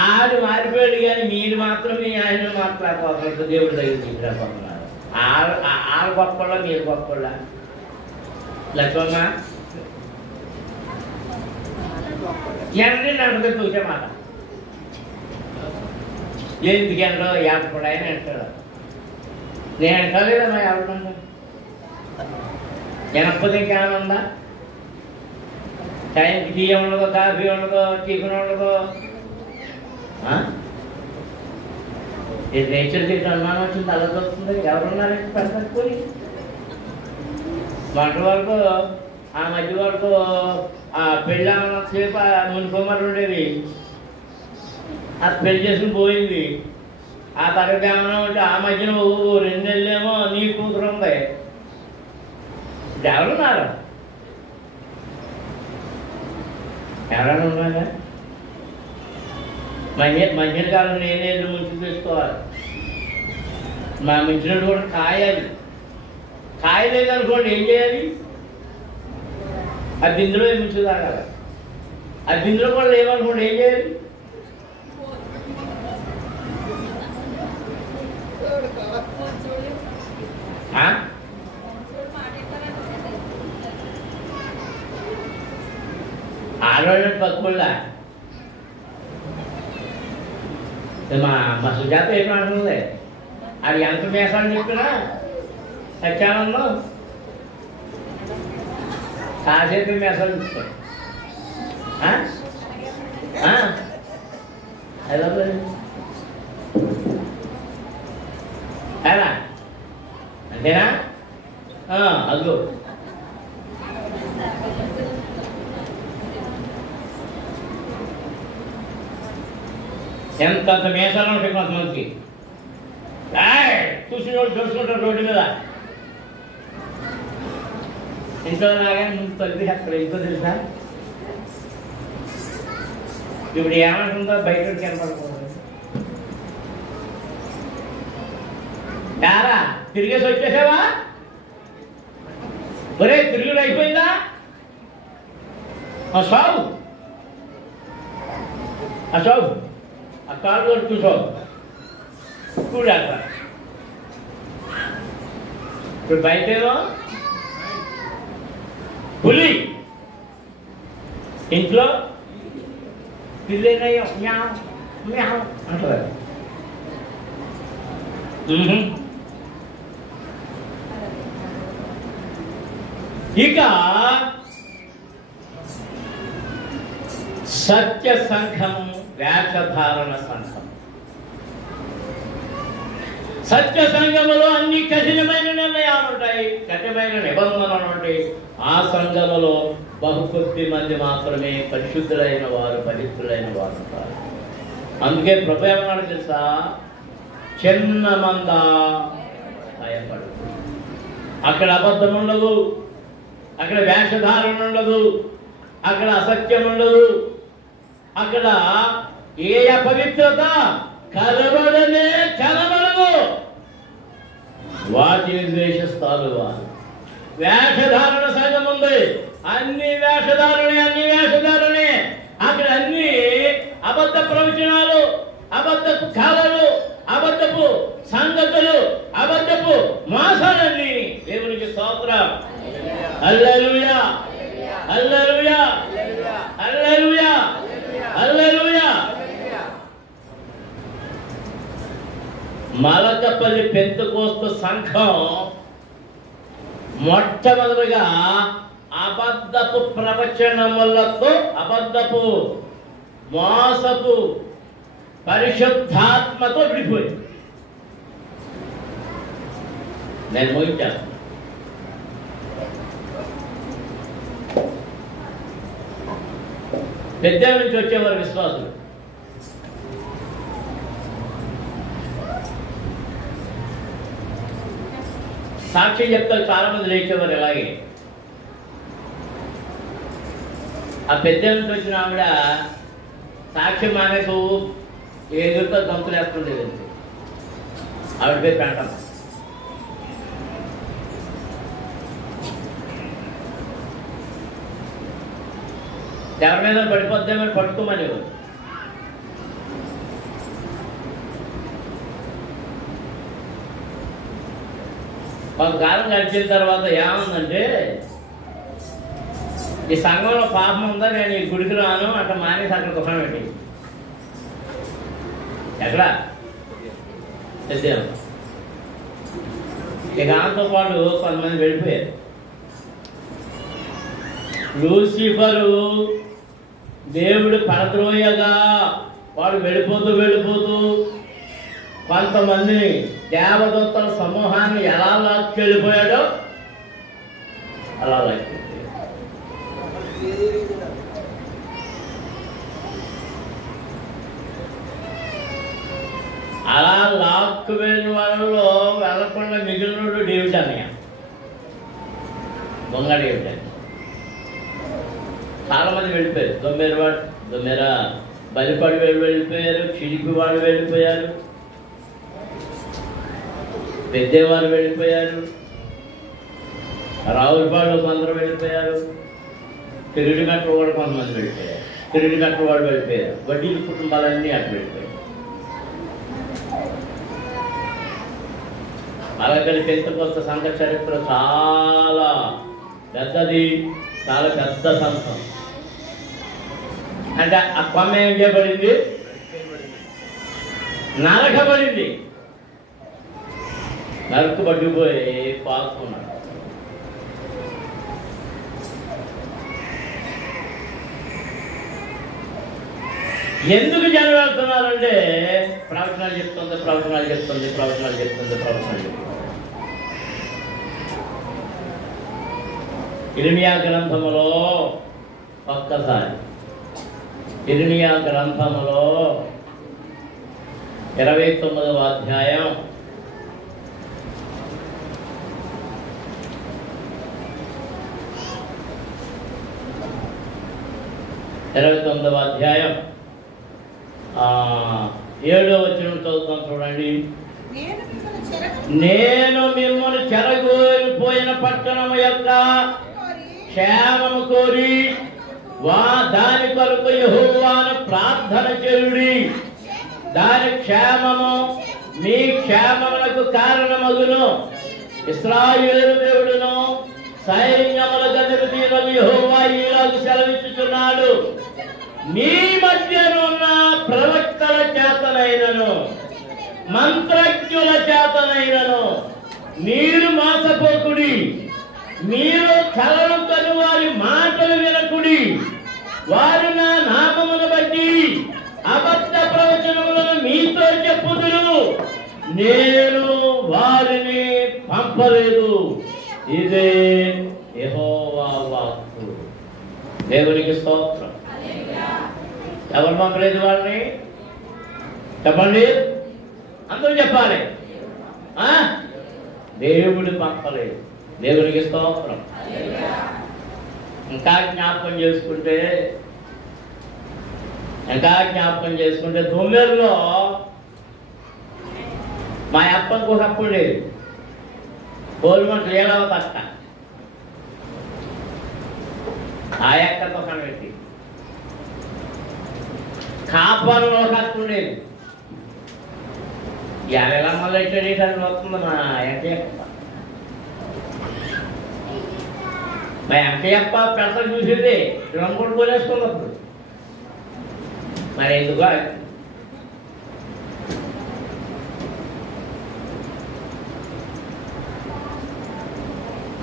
ఆడు మారిపోయాడు కానీ మీరు మాత్రం మీ ఆయన మాట్లాడుకోవాలి. దేవుడి దగ్గర తీసుకురాపోతున్నారు. ఆడు గొప్పళ్ళ, మీరు గొప్పళ్ళ. లక్ష్మమ్మ ఎండి నడుపుతో చూసే మాట ఎందుకెండో ఎప్పుడు ఆయన అంటాడు. నేను అంటలేదమ్మా ఎవరున్నా ఎనప్పది ఇంకేమైనా ఉందా? టైంకి టీ ఉండదు, కాఫీ ఉండదు, టిఫిన్ ఉండదు. నేచర్ తింటే అనుమానం వచ్చింది, అలా వస్తుంది. ఎవరున్నారంటే పెద్దపోయి వంట వరకు ఆ మధ్య వరకు ఆ పెళ్ళి సేపు మునికొమ్మరు ఉండేది, అది పెళ్లి చేసుకుని పోయింది. ఆ తరగతి ఏమైనా ఉంటే ఆ మధ్యన 2 నెలలేమో నీ కూతురు ఉంది. ఎవరున్నారు? ఎవరైనా ఉన్నారా? మంచిన కాలం నేనే ముంచి తీసుకోవాలి. మా ముంచినట్టు కూడా కాయాలి. కాయలేదనుకోండి ఏం చేయాలి? ఆ బిందులో ముంచి తాగాలి. అది బిందులో కూడా లేవనుకోండి ఏం చేయాలి? ఆడవాళ్ళ పక్కుల్లా మా సుజాత ఏం అంటుంది, అది ఎంత మేసాన్ని చెప్పినా సత్యానందం కాసేపు మేసాలు చెప్తాడు. ఎలా ఎలా అంతేనా? అదిగో ఎంతంత మేసాలు ఉంటాయి కొంతమందికి. చూసిన వాళ్ళు చూసుకుంటారు రోడ్డు మీద. ఇంట్లో నాగానే ముందు తల్లి అక్కడ ఇంట్లో తెలుసా ఇప్పుడు ఏమంటుందో బయట కనపడుతుంది. యారా తిరిగేసి వచ్చేసావా? ఒరే తిరుగుడు అయిపోయిందా? సాగు సాగు ఆ కాళ్ళు కూడా చూసావు చూడాక. ఇప్పుడు బయటేమో పులి, ఇంట్లో పిల్లనయ్యో మ్యావ్ మ్యావ్ అంటారు. ఇక సత్య సంఘం, వేషధారణ సంఘం. సత్య సంఘములో అన్ని కఠినమైన నిర్ణయాలు ఉంటాయి, కఠినమైన నిబంధనలు ఉంటాయి. ఆ సంఘములో బహుకొద్ది మంది మాత్రమే పరిశుద్ధులైన వారు, పవిత్రులైన వారు ఉంటారు. అందుకే ప్రభు ఏమన్నాడు తెలుసా? చిన్న మంద భయపడు. అక్కడ అబద్ధం ఉండదు, అక్కడ వేషధారణ ఉండదు, అక్కడ అసత్యం ఉండదు, అక్కడ ఏ అపవిత్రత కలబడనే కలబడదు. వాటిని ద్వేషిస్తారు వారు. వేషధారణ సంఘం ఉంది, అన్ని వేషధారణే, అన్ని వేషధారణే. అక్కడ అన్ని అబద్ధ ప్రవచనాలు, అబద్ధపు కళలు, అబద్ధపు సంగతులు, అబద్ధపు మాసాలన్నీ. దేవునికి స్తోత్రం. హల్లెలూయా హల్లెలూయా హల్లెలూయా హల్లెలూయా. మలకపల్లి పెంతెకోస్తు సంఘం మొట్టమొదటిగా అబద్ధపు ప్రవచనములతో, అబద్ధపు మోసపు పరిశుద్ధాత్మతో విడిపోయింది. నేను ముగించాను. పెద్దల నుంచి వచ్చేవారు విశ్వాసులు. సాక్షి చెప్తారు, చాలా మంది లేచేవారు. ఇలాగే ఆ పెద్దల నుంచి వచ్చిన ఆవిడ సాక్షి మానేసు ఎదురుతో గంతులు వేస్తుండేదండి. ఆవిడ పేరు పెంటమ్మ. ఎవరి మీద పడిపోద్దామని పట్టుకోమని. కొంతకాలం గడిచిన తర్వాత ఏముందంటే, ఈ సంఘంలో పాపం ఉందా, నేను ఈ గుడికి రాను అట్లా మానేసి అక్కడ దుకాణం పెట్టి. ఎక్కడ ఇక దాంతో పాటు కొంతమంది వెళ్ళిపోయారు. లూసిఫరు దేవుడు పడద్రోయగా వాడు వెళ్ళిపోతూ కొంతమందిని దేవదూతల సమూహాన్ని ఎలా లాక్కెళ్ళిపోయాడో అలా లాక్కెళ్ళిపోయాడు. అలా లాక్కు వెళ్ళిన వాళ్ళలో వెళ్ళకుండా మిగిలినోడు డేవిడ్ అన్నయ్య, దొంగ డేవిడ్ అని. చాలా మంది వెళ్ళిపోయారు. దొమ్మెర బలిపాడు వెళ్ళిపోయారు, చిలిపి వాళ్ళు వెళ్ళిపోయారు, పెద్దవాళ్ళు వెళ్ళిపోయారు, రావులపాడు కొందరు వెళ్ళిపోయారు, తిరుగుడు మెట్ల కూడా కొంతమంది వెళ్ళిపోయారు. తిరిగి కట్టవాడు వెళ్ళిపోయారు, వడ్డీల కుటుంబాలన్నీ అటు వెళ్ళిపోయాయి. అలాగని పెంతకొస్త సంఘ చరిత్ర చాలా పెద్దది, చాలా పెద్ద సంఘం. అంటే ఆ కొమ్మ ఏం చేయబడింది? నరకబడింది. నరకబడిపోయి పాల్గొన్నాడు. ఎందుకు జనం వెళ్తున్నారంటే ప్రవచనాలు చెప్తుంది, ప్రవచనాలు చెప్తుంది, ప్రవచనాలు చెప్తుంది, ప్రవచనాలు చెప్తుంది. ఇర్మియా గ్రంథములో ఒక్కసారి ఇర్మియా గ్రంథములో 29వ అధ్యాయం 29వ అధ్యాయం 7వ వచనం చదువుతాం చూడండి. నేను మిమ్మల్ని చెరగోలిపోయిన పట్టణం యొక్క క్షేమము కోరి దాని కొరకు యెహోవాను ప్రార్థన చేయుడి. దాని క్షేమము మీ క్షేమములకు కారణమగును. ఇశ్రాయేలు దేవుడును సైన్యములకు అధిపతి యెహోవా ఇలాగు సెలవిచ్చుచున్నాడు, మీ మధ్యనున్న ప్రవక్తల చేతనైనను మంత్రజ్ఞుల చేతనైనను మీరు మోసపోకుడి. మీరు కలలు కను వారి మాటలు వినకుడి. వారు నా నామమును బట్టి అబద్ధ ప్రవచనములను మీతో చెప్పుదురు, నేను వారిని పంపలేదు. ఇదే యెహోవా వాక్కు. దేవునికి స్తోత్రం. ఎవరు పంపలేదు వారిని? చెప్పండి, అందరూ చెప్పాలి. దేవుడు పంపలేదు. దేవునికి స్తోత్రం. ఇంకా జ్ఞాపకం చేసుకుంటే తొమ్మిదిలో మా అప్పకు ఒకప్పుడు లేదు. కోలుమంటలు ఏడవ తక్క ఆ ఎక్కతో కనబెట్టి కాపాడులో కట్టు ఉండేది. ఎలా మొదలెట్టేటని వస్తుంది మా ఎంకయ్యప్ప. మా ఎంకయ్యప్ప పెడతలు చూసేది రంగుడు కొనేసుకున్నప్పుడు. మరి ఎందుకు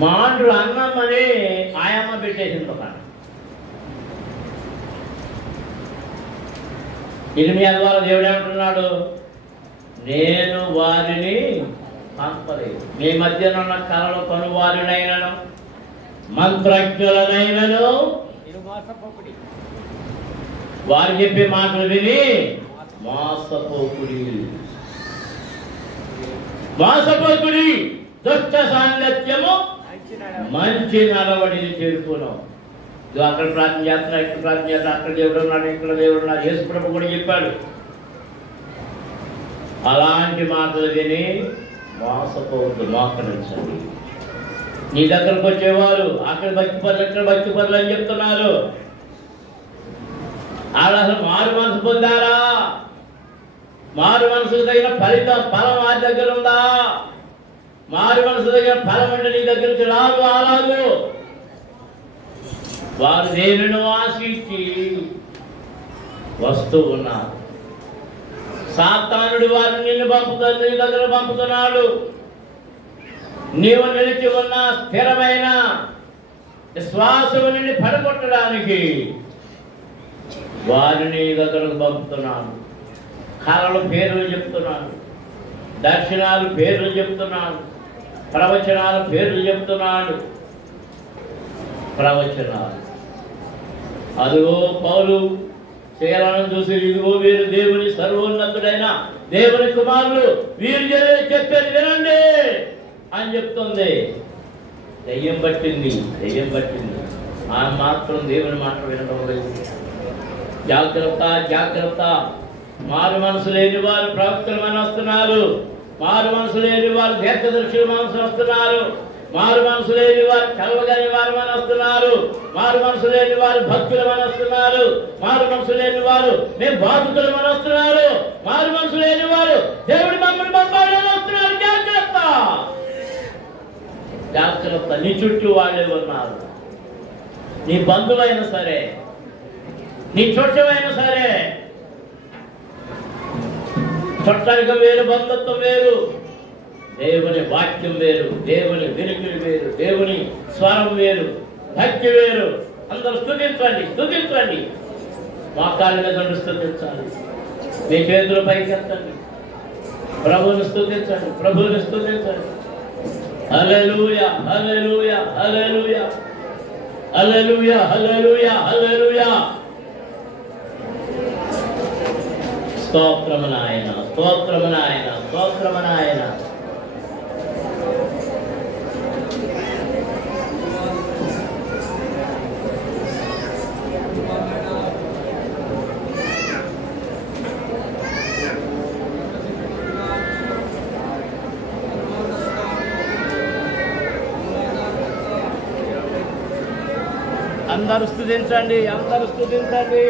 మాండ్రు అన్నం అని ఆయమ్మ పెట్టేసింది ఒక. ఇర్మియా ద్వారా దేవుడు ఏమంటున్నాడు? నేను వారిని పంపలేదు. మీ మధ్యనున్న కళలు కొనువారినైనను మంత్రజ్ఞులనైనను వారు చెప్పే మాటలు విని మోసపోకుడి. దుష్ట సాంగత్యము మంచి నడవడిని చేరుకున్నాం. అక్కడ ప్రార్థన చేస్తున్నా, ఇక్కడ ప్రార్థన చేస్తున్నా, అక్కడ దేవుడు ఉన్నాడు, ఇక్కడ దేవుడు ఉన్నాడు. యేసు ప్రభు కూడా చెప్పాడు. అలాంటి మాటలు విని మోసపోవద్దు, మోకరించండి. నీ దగ్గరకు వచ్చేవారు అక్కడ భక్తి పనులు, ఇక్కడ భక్తి పనులు అని చెప్తున్నారు. వాళ్ళు అసలు మారు మనసు పొందారా? మారు మనసుకు తగిన ఫలం వారి దగ్గర ఉందా? మారు మనసు దగ్గర ఫలం అంటే నీ దగ్గర నుంచి రాదు. అలాగూ వారు దేనిని ఆశించి వస్తూ ఉన్నారు. సాతానుడు వారిని నిన్ను నీ దగ్గర పంపుతున్నాడు. నీవు నిలిచి ఉన్న స్థిరమైన విశ్వాసము నుండి పడగొట్టడానికి వారిని దగ్గరకు పంపుతున్నాడు. కళలు పేర్లు చెప్తున్నాడు, దర్శనాలు పేర్లు చెప్తున్నాడు, ప్రవచనాలు పేర్లు చెప్తున్నాడు. ప్రవచనాలు అదిగో పౌలు శీలను చూసి ఇదిగో వీరు దేవుని సర్వోన్నతుడైన దేవుని కుమారులు, వీరు చెప్పేది వినండి అని చెప్తుంది. దెయ్యం పట్టింది. ఆ మాత్రం దేవుని మాట వినడం లేదు. జాగ్రత్త జాగ్రత్త. మారు మనసు లేని వారు ప్రవక్తలు మన వస్తున్నారు. మారు మనసు లేని వారు దీర్ఘదర్శులు మనసు వస్తున్నారు. మారు మనసు లేని వారు కలవగని వారు మనస్తున్నారు. మారు మనసు లేని వారు భక్తులు మనస్తున్నారు. మారు మనసు లేని వారు మేము బాధితులు మనస్తున్నారు. మారు మనసు లేని వారు దేవుడి మమ్మల్ని పంపాలని వస్తున్నారు. జాగ్రత్త, జాగ్రత్త. నీ చుట్టూ వాళ్ళే ఉన్నారు. నీ బంధువైనా సరే, నీ చుట్టమైనా సరే. చుట్టరికం వేరు, బంధుత్వం వేరు. దేవుని వాక్యం వేరు, దేవుని వెలుగులు వేరు, దేవుని స్వరం వేరు, భక్తి వేరు. అందరూ స్తుతించండి, స్తుతించండి. మోకాళ్ళ మీద ఉండి స్తుతించాలి. మీ చేతులు పైకెత్తండి, ప్రభువుని స్తుతించండి, ప్రభువుని స్తుతించండి. హల్లెలూయా, హల్లెలూయా, హల్లెలూయా, హల్లెలూయా, హల్లెలూయా, హల్లెలూయా. స్తోత్రము నాయన, స్తోత్రము నాయన, స్తోత్రము నాయన. అందరూ స్తుతించండి, అందరూ స్తుతించండి.